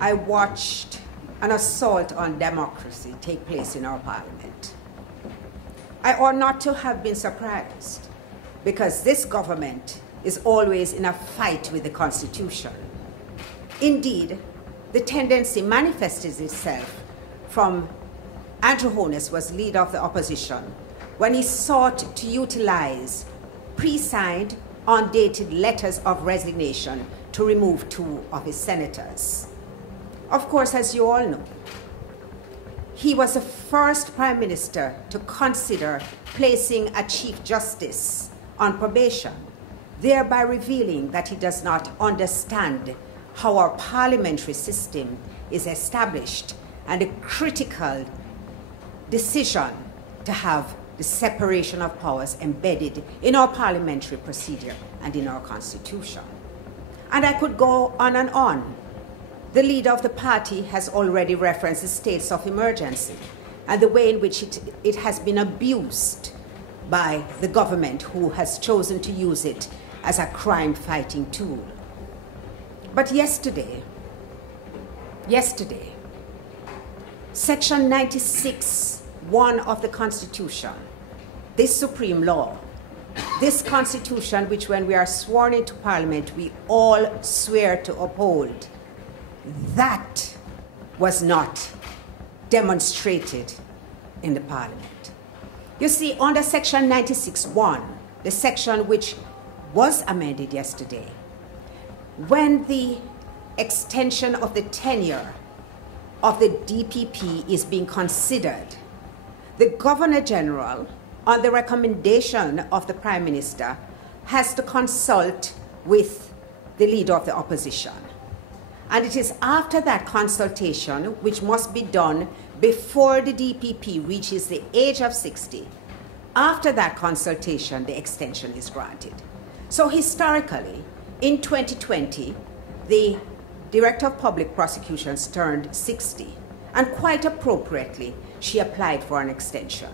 I watched an assault on democracy take place in our parliament. I ought not to have been surprised, because this government is always in a fight with the Constitution. Indeed, the tendency manifested itself from Andrew Holness was leader of the opposition when he sought to utilize pre-signed, undated letters of resignation to remove 2 of his senators. Of course, as you all know, he was the first prime minister to consider placing a chief justice on probation, thereby revealing that he does not understand how our parliamentary system is established and the critical decision to have the separation of powers embedded in our parliamentary procedure and in our constitution. And I could go on and on. The leader of the party has already referenced the states of emergency and the way in which it has been abused by the government, who has chosen to use it as a crime-fighting tool. But yesterday, Section 96(1) of the Constitution, this supreme law, this Constitution which when we are sworn into Parliament we all swear to uphold, that was not demonstrated in the Parliament. You see, under Section 96(1), the section which was amended yesterday, when the extension of the tenure of the DPP is being considered, the Governor General, on the recommendation of the Prime Minister, has to consult with the Leader of the Opposition. And it is after that consultation, which must be done before the DPP reaches the age of 60, after that consultation, the extension is granted. So historically, in 2020, the Director of Public Prosecutions turned 60, and quite appropriately, she applied for an extension.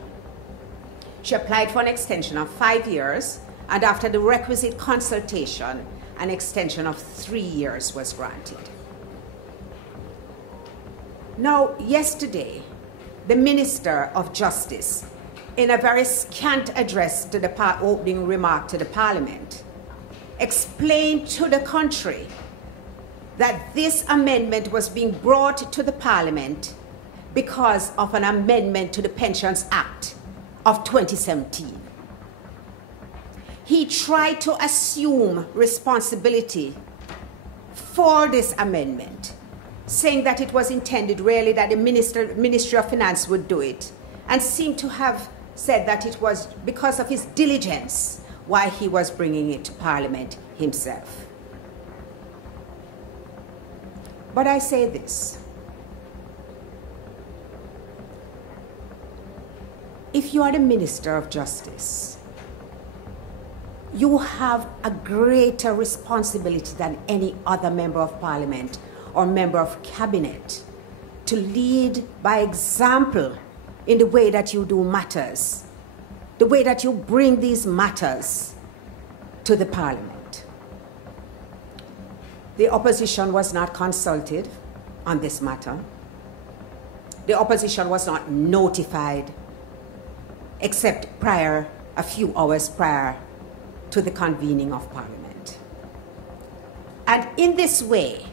She applied for an extension of 5 years, and after the requisite consultation, an extension of 3 years was granted. Now, yesterday, the Minister of Justice, in a very scant address to the opening remark to the Parliament, explained to the country that this amendment was being brought to the Parliament because of an amendment to the Pensions Act of 2017. He tried to assume responsibility for this amendment, saying that it was intended really that the Ministry of Finance would do it, and seemed to have said that it was because of his diligence why he was bringing it to Parliament himself. But I say this: if you are the Minister of Justice, you have a greater responsibility than any other member of Parliament or member of Cabinet to lead by example in the way that you do matters, the way that you bring these matters to the Parliament. The opposition was not consulted on this matter. The opposition was not notified, except a few hours prior to the convening of Parliament. And in this way,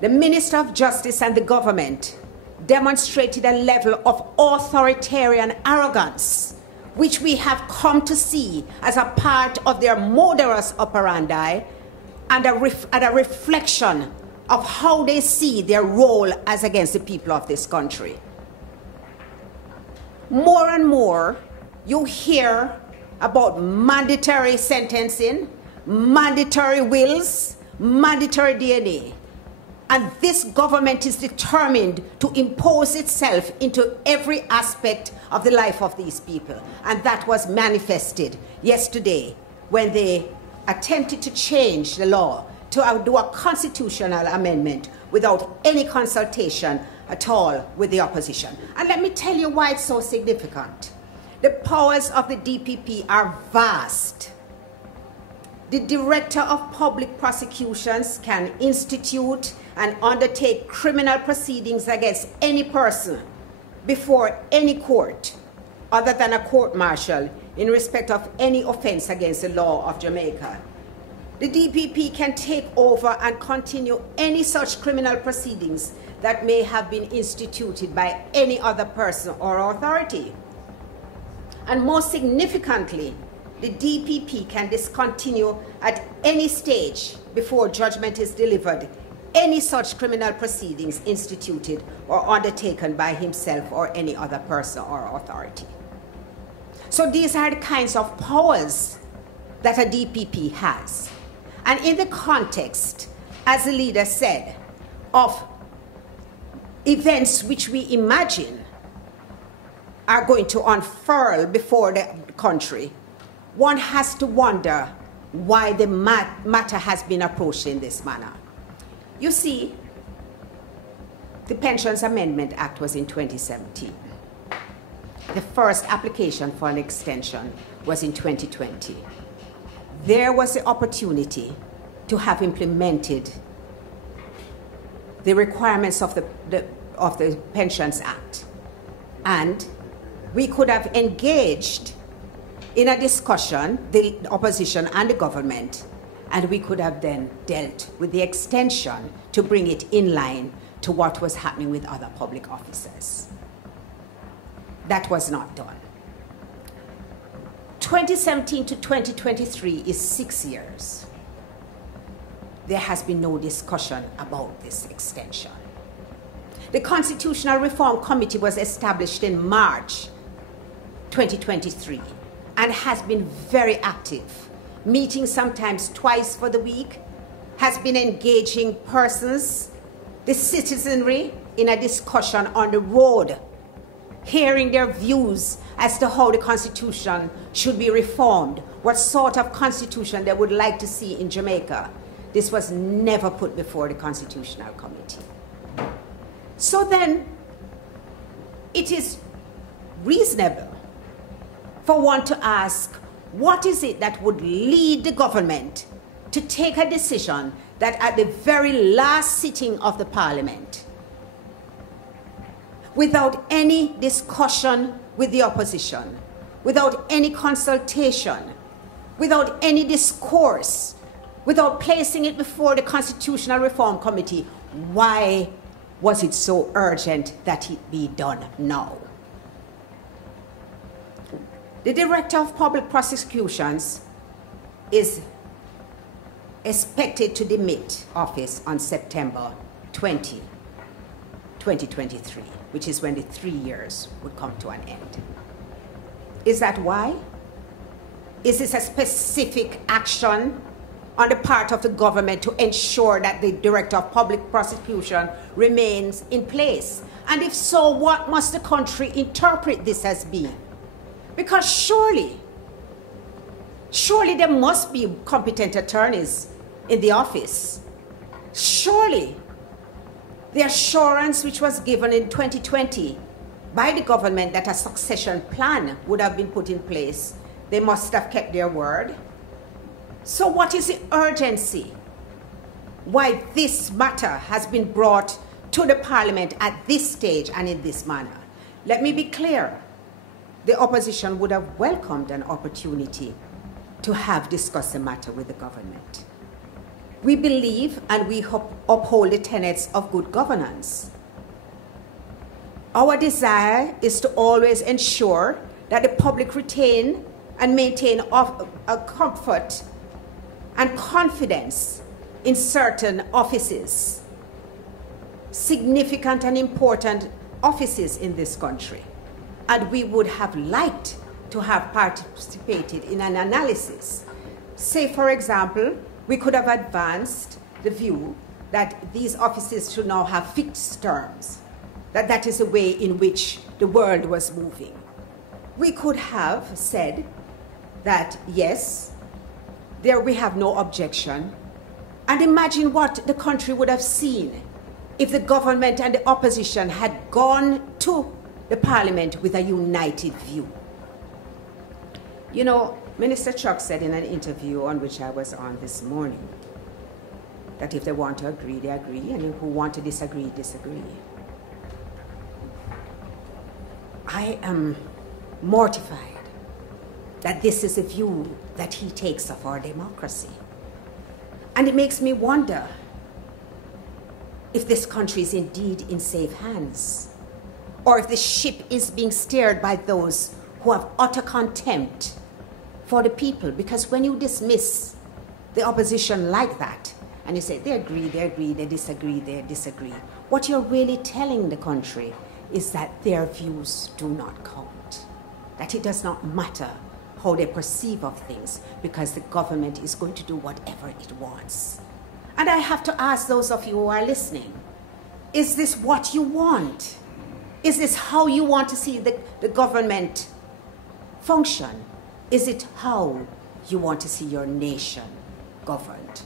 the Minister of Justice and the government demonstrated a level of authoritarian arrogance, which we have come to see as a part of their modus operandi and a reflection of how they see their role as against the people of this country. More and more, you hear about mandatory sentencing, mandatory wills, mandatory DNA. And this government is determined to impose itself into every aspect of the life of these people. And that was manifested yesterday when they attempted to change the law to do a constitutional amendment without any consultation at all with the opposition. And let me tell you why it's so significant. The powers of the DPP are vast. the Director of Public Prosecutions can institute and undertake criminal proceedings against any person before any court other than a court-martial in respect of any offense against the law of Jamaica. The DPP can take over and continue any such criminal proceedings that may have been instituted by any other person or authority. And most significantly, the DPP can discontinue at any stage before judgment is delivered any such criminal proceedings instituted or undertaken by himself or any other person or authority. So these are the kinds of powers that a DPP has. And in the context, as the leader said, of events which we imagine are going to unfurl before the country, one has to wonder why the matter has been approached in this manner. You see, the Pensions Amendment Act was in 2017. The first application for an extension was in 2020. There was the opportunity to have implemented the requirements of the Pensions Act. And we could have engaged in a discussion, the opposition and the government, and we could have then dealt with the extension to bring it in line to what was happening with other public officers. That was not done. 2017 to 2023 is 6 years. There has been no discussion about this extension. The Constitutional Reform Committee was established in March 2023 and has been very active, meeting sometimes twice for the week, has been engaging persons, the citizenry, in a discussion on the road, hearing their views as to how the Constitution should be reformed, what sort of constitution they would like to see in Jamaica. This was never put before the Constitutional Committee. So then, it is reasonable for one to ask, what is it that would lead the government to take a decision that at the very last sitting of the Parliament, without any discussion with the opposition, without any consultation, without any discourse, without placing it before the Constitutional Reform Committee, why was it so urgent that it be done now? The Director of Public Prosecutions is expected to demit office on September 20, 2023, which is when the 3 years would come to an end. Is that why? Is this a specific action on the part of the government to ensure that the Director of Public Prosecution remains in place? And if so, what must the country interpret this as being? Because surely there must be competent attorneys in the office. Surely the assurance which was given in 2020 by the government that a succession plan would have been put in place, they must have kept their word. So what is the urgency? Why this matter has been brought to the Parliament at this stage and in this manner? Let me be clear. The opposition would have welcomed an opportunity to have discussed the matter with the government. We believe and we uphold the tenets of good governance. Our desire is to always ensure that the public retain and maintain a comfort and confidence in certain offices, significant and important offices in this country. And we would have liked to have participated in an analysis. Say, for example, we could have advanced the view that these offices should now have fixed terms, that is the way in which the world was moving. We could have said that, yes, there we have no objection, and imagine what the country would have seen if the government and the opposition had gone to the Parliament with a united view. You know, Minister Chuck said in an interview on which I was on this morning that if they want to agree, they agree, and who want to disagree, disagree. I am mortified that this is a view that he takes of our democracy. And it makes me wonder if this country is indeed in safe hands, or if the ship is being steered by those who have utter contempt for the people. Because when you dismiss the opposition like that, and you say they agree, they disagree, they disagree, what you're really telling the country is that their views do not count, that it does not matter how they perceive of things, because the government is going to do whatever it wants. And I have to ask those of you who are listening, is this what you want? Is this how you want to see the government function? Is it how you want to see your nation governed?